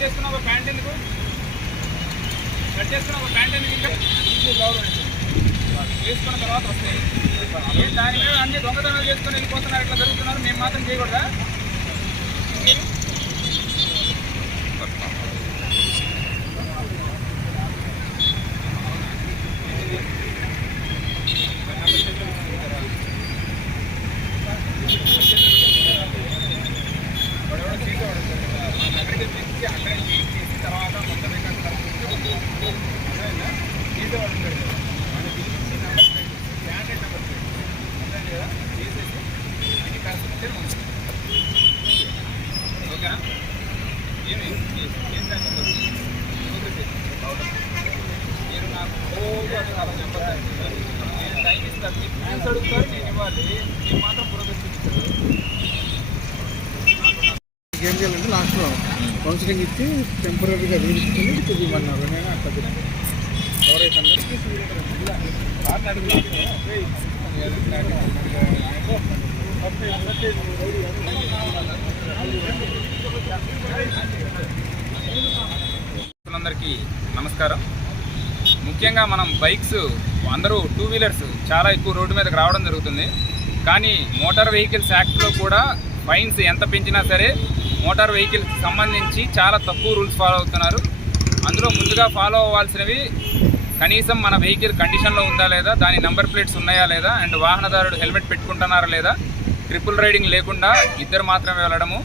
Shirt వేసుకున్న ఒక pant ఎందుకు వేసుకున్న తర్వాత వస్తాయి దాని మీద అన్ని దొంగతనాలు చేసుకొని వెళ్ళిపోతున్నారు. ఇట్లా జరుగుతున్నారు. మేము మాత్రం చేయకూడదా? అక్కడ చేసి తర్వాత మొత్తం చేసేవాళ్ళు ఉంటాడు మన పిలిపించి number plate standard number plate అర్థం కదా చేసేసి అన్ని కరెక్ట్ మంచిది. ఓకేనా? ఏం మీరు నాకు అలా చెప్పండి. నేను టైం ఇస్తాను. మీకు ఫ్రెండ్స్ అడుగుతారు, నేను ఇవ్వాలి. మీరు మాత్రం పురోగతిస్తారు. ఏం చేయాలంటే లాస్ట్లో కౌన్సిలింగ్ ఇచ్చి టెంపరీగా తీర్చుకుని ఇవ్వమన్నారు. నేను అట్లా ఎవరైతే అందరికీ అందరికీ నమస్కారం. ముఖ్యంగా మనం బైక్స్ అందరూ టూ వీలర్స్ చాలా ఎక్కువ రోడ్డు మీదకి రావడం జరుగుతుంది. కానీ మోటార్ వెహికల్స్ యాక్ట్లో కూడా ఫైన్స్ ఎంత పెంచినా సరే మోటార్ వెహికల్స్ సంబంధించి చాలా తక్కువ రూల్స్ ఫాలో అవుతున్నారు. అందులో ముందుగా ఫాలో అవ్వాల్సినవి కనీసం మన వెహికల్ కండిషన్లో ఉందా లేదా, దాని నెంబర్ ప్లేట్స్ ఉన్నాయా లేదా, అండ్ వాహనదారుడు హెల్మెట్ పెట్టుకుంటున్నారా లేదా, ట్రిపుల్ రైడింగ్ లేకుండా ఇద్దరు మాత్రమే వెళ్ళడము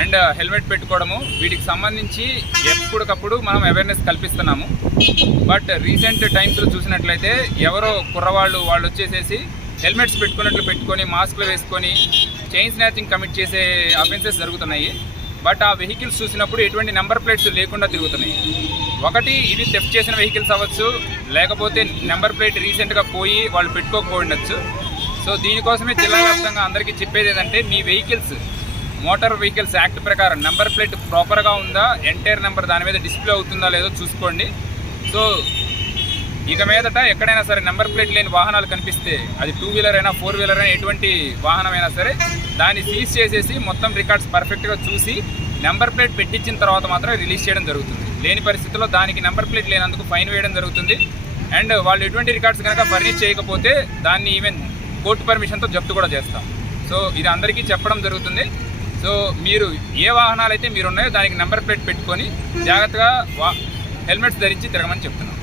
అండ్ హెల్మెట్ పెట్టుకోవడము, వీటికి సంబంధించి ఎప్పటికప్పుడు మనం అవేర్నెస్ కల్పిస్తున్నాము. బట్ రీసెంట్ టైమ్స్లో చూసినట్లయితే ఎవరో కుర్రవాళ్ళు వచ్చేసేసి హెల్మెట్స్ పెట్టుకొని మాస్క్లు వేసుకొని చైన్ స్నాచింగ్ కమిట్ చేసే అఫెన్సెస్ జరుగుతున్నాయి. బట్ ఆ వెహికల్స్ చూసినప్పుడు ఎటువంటి నెంబర్ ప్లేట్స్ లేకుండా తిరుగుతున్నాయి. ఒకటి ఇది థెఫ్ట్ చేసిన వెహికల్స్ అవ్వచ్చు, లేకపోతే నెంబర్ ప్లేట్ రీసెంట్గా పోయి వాళ్ళు పెట్టుకోకపోవచ్చు. సో దీనికోసమే జిల్లా వ్యాప్తంగా అందరికీ చెప్పేది ఏంటంటే, మీ వెహికల్స్ మోటార్ వెహికల్స్ యాక్ట్ ప్రకారం నెంబర్ ప్లేట్ ప్రాపర్గా ఉందా, ఎంటైర్ నెంబర్ దాని మీద డిస్ప్లే అవుతుందా లేదో చూసుకోండి. సో ఇక మీదట ఎక్కడైనా సరే నెంబర్ ప్లేట్ లేని వాహనాలు కనిపిస్తే, అది టూ వీలర్ అయినా ఫోర్ వీలర్ అయినా ఎటువంటి వాహనమైనా సరే దాన్ని సీజ్ చేసేసి మొత్తం రికార్డ్స్ పర్ఫెక్ట్గా చూసి నెంబర్ ప్లేట్ పెట్టించిన తర్వాత మాత్రమే రిలీజ్ చేయడం జరుగుతుంది. లేని పరిస్థితుల్లో దానికి నెంబర్ ప్లేట్ లేనందుకు ఫైన్ వేయడం జరుగుతుంది. అండ్ వాళ్ళు ఎటువంటి రికార్డ్స్ కనుక ఫర్నిష్ చేయకపోతే దాన్ని ఈవెన్ కోర్టు పర్మిషన్తో జప్తు కూడా చేస్తాం. సో ఇది అందరికీ చెప్పడం జరుగుతుంది. సో మీరు ఏ వాహనాలు అయితే మీరున్నాయో దానికి నెంబర్ ప్లేట్ పెట్టుకొని జాగ్రత్తగా హెల్మెట్స్ ధరించి తిరగమని చెప్తున్నాం.